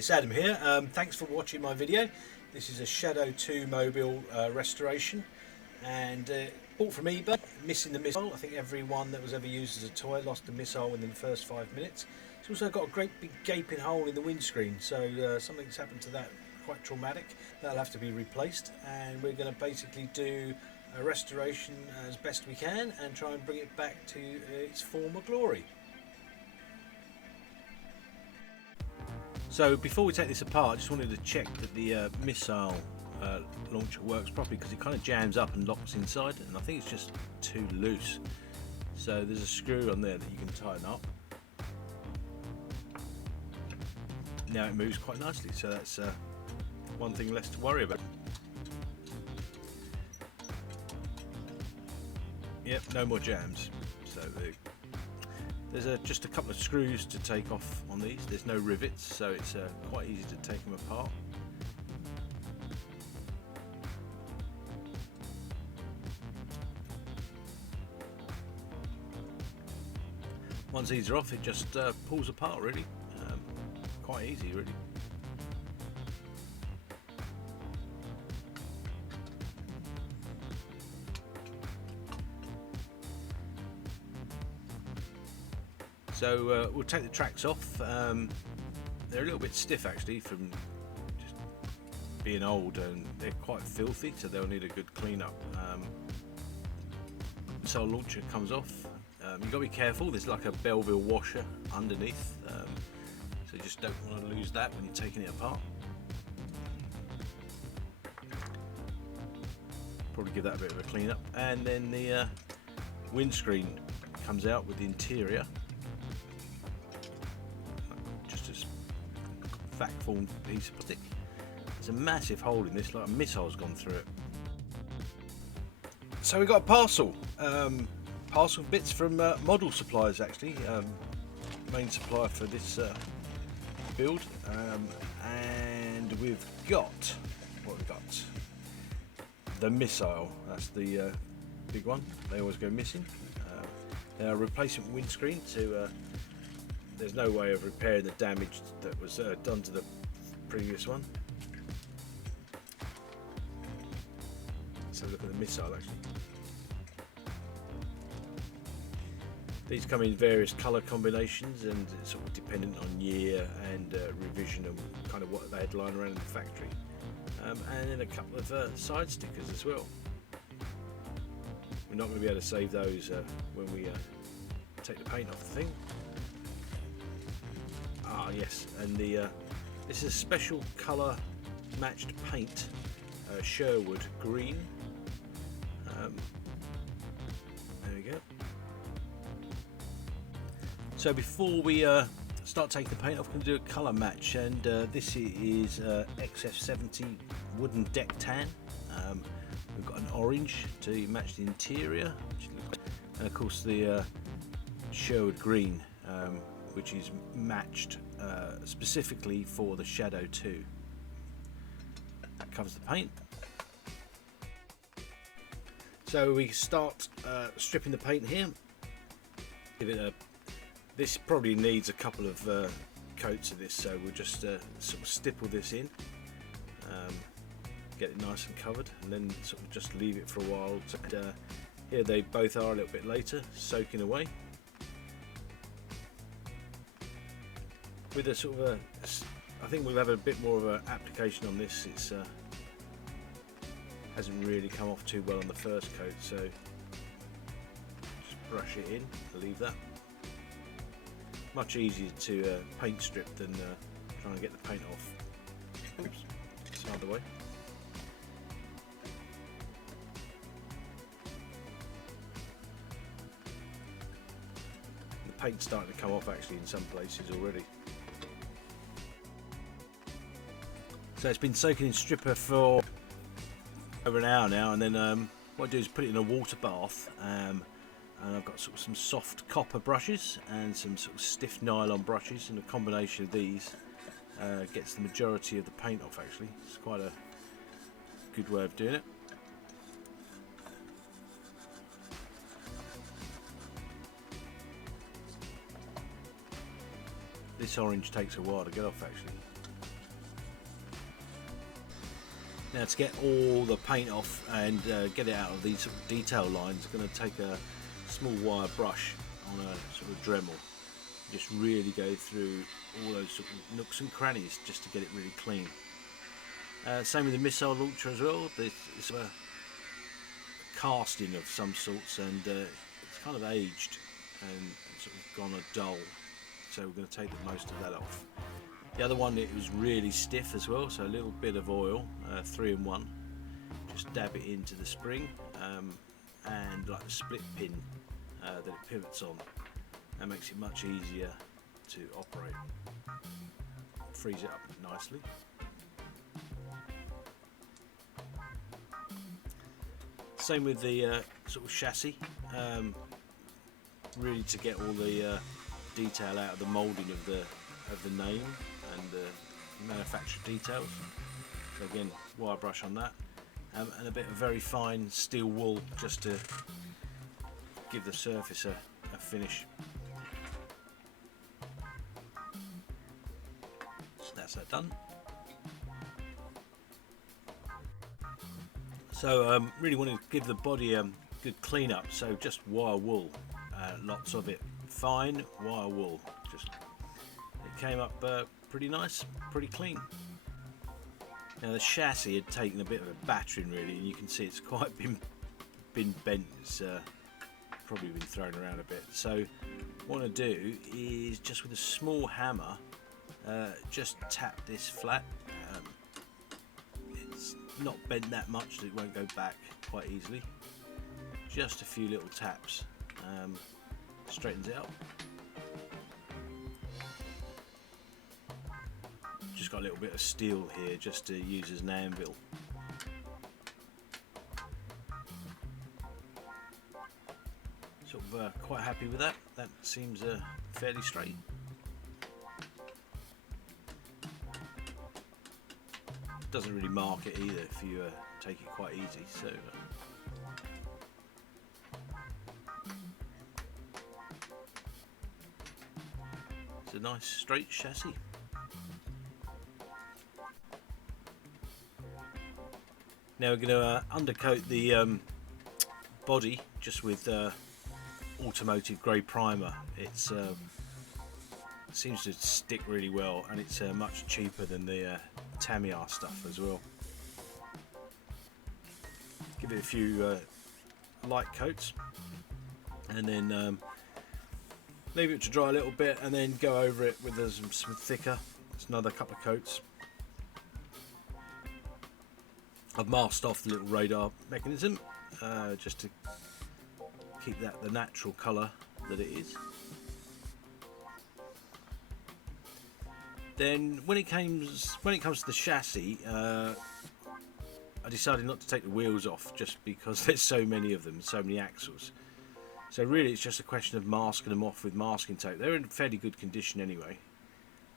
it's Adam here. Thanks for watching my video. This is a Shadow 2 mobile restoration, and bought from eBay. Missing the missile. I think everyone that was ever used as a toy lost the missile within the first 5 minutes. It's also got a great big gaping hole in the windscreen, so something's happened to that, quite traumatic. That'll have to be replaced, and we're going to basically do a restoration as best we can and try and bring it back to its former glory. So before we take this apart, I just wanted to check that the missile launcher works properly, because it kind of jams up and locks inside, and I think it's just too loose. So there's a screw on there that you can tighten up. Now it moves quite nicely, so that's one thing less to worry about. Yep, no more jams. So there's just a couple of screws to take off on these. There's no rivets, so it's quite easy to take them apart. Once these are off, it just pulls apart really. Quite easy really. So we'll take the tracks off. They're a little bit stiff actually from just being old, and they're quite filthy, so they'll need a good clean up. Missile launcher comes off. You've got to be careful, there's like a Belleville washer underneath, so you just don't want to lose that when you're taking it apart. Probably give that a bit of a clean up. And then the windscreen comes out with the interior. Vac formed piece of plastic. There's a massive hole in this, like a missile's gone through it. So we got a parcel bits from Model Supplies actually, main supplier for this build, and we've got what we've got. The missile. That's the big one. They always go missing. Now replacement windscreen to. There's no way of repairing the damage that was done to the previous one. So look at the missile actually. These come in various colour combinations, and it's sort of dependent on year and revision and kind of what they had lying around in the factory. And then a couple of side stickers as well. We're not going to be able to save those when we take the paint off the thing. Ah yes, and this is a special colour matched paint, Sherwood green. There we go. So before we start taking the paint off, we're going to do a colour match, and this is XF70 wooden deck tan. We've got an orange to match the interior, and of course the Sherwood green, which is matched specifically for the Shadow 2. That covers the paint. So we start stripping the paint here. Give it this probably needs a couple of coats of this, so we'll just sort of stipple this in, get it nice and covered, and then sort of just leave it for a while. And, here they both are a little bit later, soaking away. With a sort of I think we'll have a bit more of an application on this. It's hasn't really come off too well on the first coat, so just brush it in, leave that. Much easier to paint strip than trying to get the paint off. Oops, it's the other way. The paint's starting to come off actually in some places already. So it's been soaking in stripper for over an hour now, and then what I do is put it in a water bath, and I've got sort of some soft copper brushes and some sort of stiff nylon brushes, and a combination of these gets the majority of the paint off actually. It's quite a good way of doing it. This orange takes a while to get off actually. Now to get all the paint off and get it out of these sort of detail lines, I'm going to take a small wire brush on a sort of Dremel. Just really go through all those sort of nooks and crannies just to get it really clean. Same with the missile launcher as well. It's a casting of some sorts, and it's kind of aged and sort of gone a dull, so we're going to take the most of that off. The other one, it was really stiff as well, so a little bit of oil, 3 in 1, just dab it into the spring, and like the split pin that it pivots on. That makes it much easier to operate. Frees it up nicely. Same with the sort of chassis, really to get all the detail out of the moulding of the name and the manufacturer details. So again, wire brush on that, and a bit of very fine steel wool just to give the surface a finish. So that's that done. So really want to give the body a good clean up, so just wire wool, lots of it, fine wire wool. Just it came up pretty nice, pretty clean. Now the chassis had taken a bit of a battering really, and you can see it's quite been bent. It's probably been thrown around a bit. So what I want to do is just with a small hammer, just tap this flat. It's not bent that much that it won't go back quite easily. Just a few little taps, straightens it up. Just got a little bit of steel here just to use as an anvil. Sort of quite happy with that. That seems fairly straight. Doesn't really mark it either if you take it quite easy. So it's a nice straight chassis. Now we're going to undercoat the body just with automotive grey primer. It's seems to stick really well, and it's much cheaper than the Tamiya stuff as well. Give it a few light coats, and then leave it to dry a little bit, and then go over it with some thicker. It's another couple of coats. I've masked off the little radar mechanism just to keep that the natural colour that it is. Then when it comes to the chassis, I decided not to take the wheels off just because there's so many of them, so many axles. So really it's just a question of masking them off with masking tape. They're in fairly good condition anyway,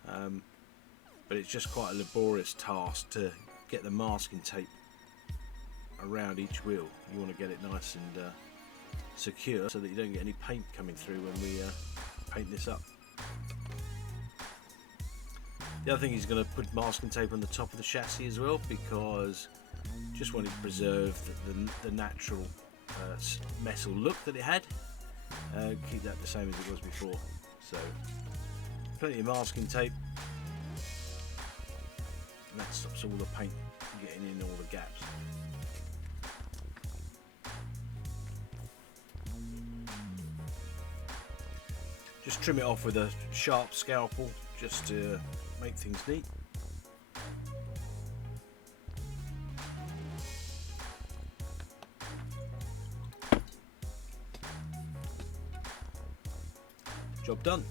but it's just quite a laborious task to get the masking tape around each wheel. You want to get it nice and secure so that you don't get any paint coming through when we paint this up. The other thing is going to put masking tape on the top of the chassis as well, because just wanted to preserve the natural metal look that it had. Keep that the same as it was before. So plenty of masking tape, and that stops all the paint getting in all the gaps. Just trim it off with a sharp scalpel just to make things neat. Job done.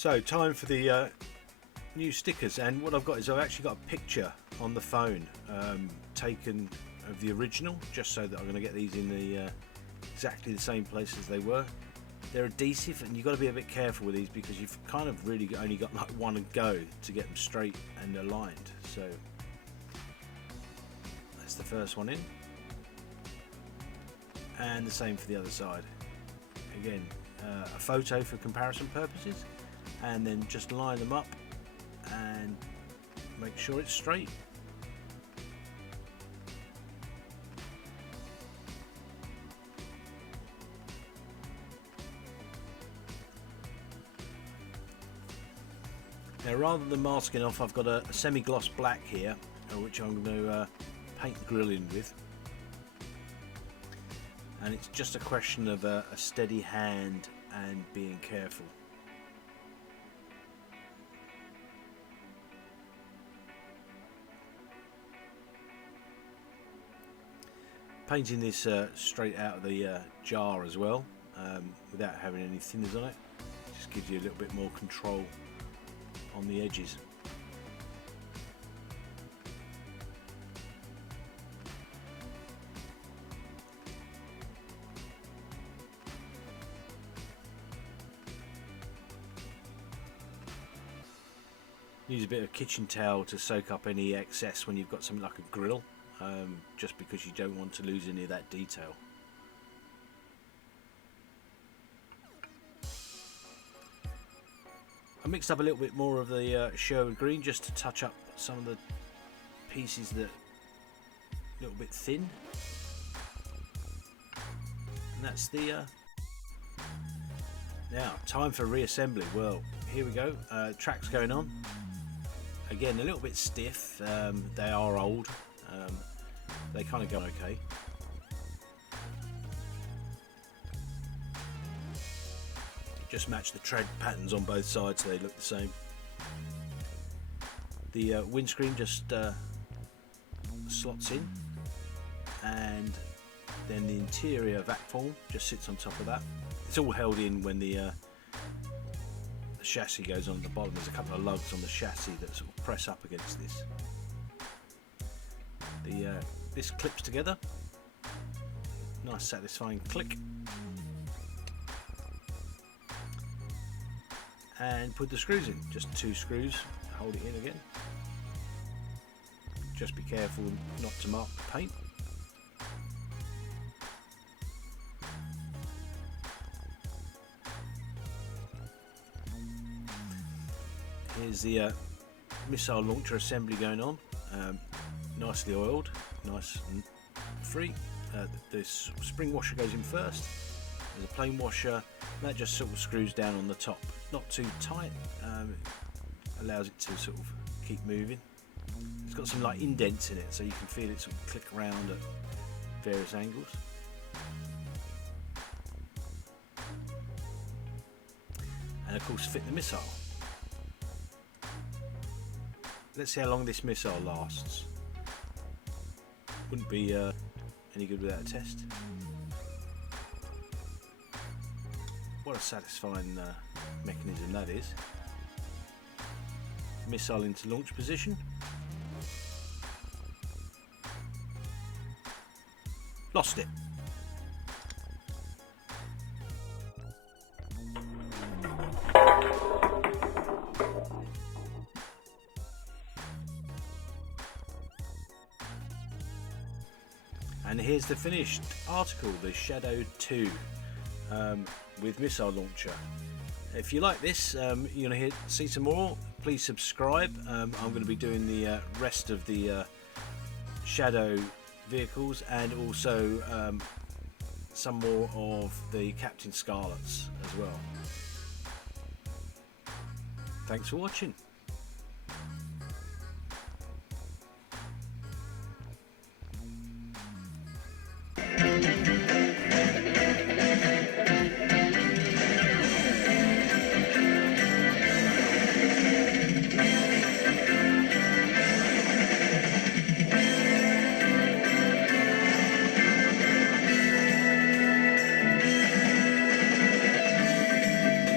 So time for the new stickers, and what I've got is I've actually got a picture on the phone taken of the original, just so that I'm going to get these in the exactly the same place as they were. They're adhesive, and you've got to be a bit careful with these because you've kind of really only got like one go to get them straight and aligned. So that's the first one in, and the same for the other side. Again, a photo for comparison purposes, and then just line them up and make sure it's straight. Now, rather than masking off, I've got a semi-gloss black here, which I'm going to paint the grill in with. And it's just a question of a steady hand and being careful. Painting this straight out of the jar as well, without having any thinners on it, just gives you a little bit more control on the edges. Use a bit of kitchen towel to soak up any excess when you've got something like a grill, just because you don't want to lose any of that detail. I mixed up a little bit more of the Sherwood green just to touch up some of the pieces that are a little bit thin. And that's the now time for reassembly. Well, here we go. Tracks going on. Again, a little bit stiff. They are old. They kind of go okay. Just match the tread patterns on both sides so they look the same. The windscreen just slots in, and then the interior vac form just sits on top of that. It's all held in when the chassis goes on at the bottom. There's a couple of lugs on the chassis that sort of press up against this. This clips together. Nice satisfying click. And put the screws in, just 2 screws, hold it in again. Just be careful not to mark the paint. Here's the missile launcher assembly going on, nicely oiled, nice and free. The spring washer goes in first. There's a plain washer that just sort of screws down on the top, not too tight, allows it to sort of keep moving. It's got some like indents in it, so you can feel it sort of click around at various angles. And of course fit the missile. Let's see how long this missile lasts. Wouldn't be any good without a test. What a satisfying mechanism that is. Missile into launch position. Lost it. And here's the finished article, the SHADO 2 with missile launcher. If you like this, you're going to see some more, please subscribe. I'm going to be doing the rest of the SHADO vehicles, and also some more of the Captain Scarlets as well. Thanks for watching.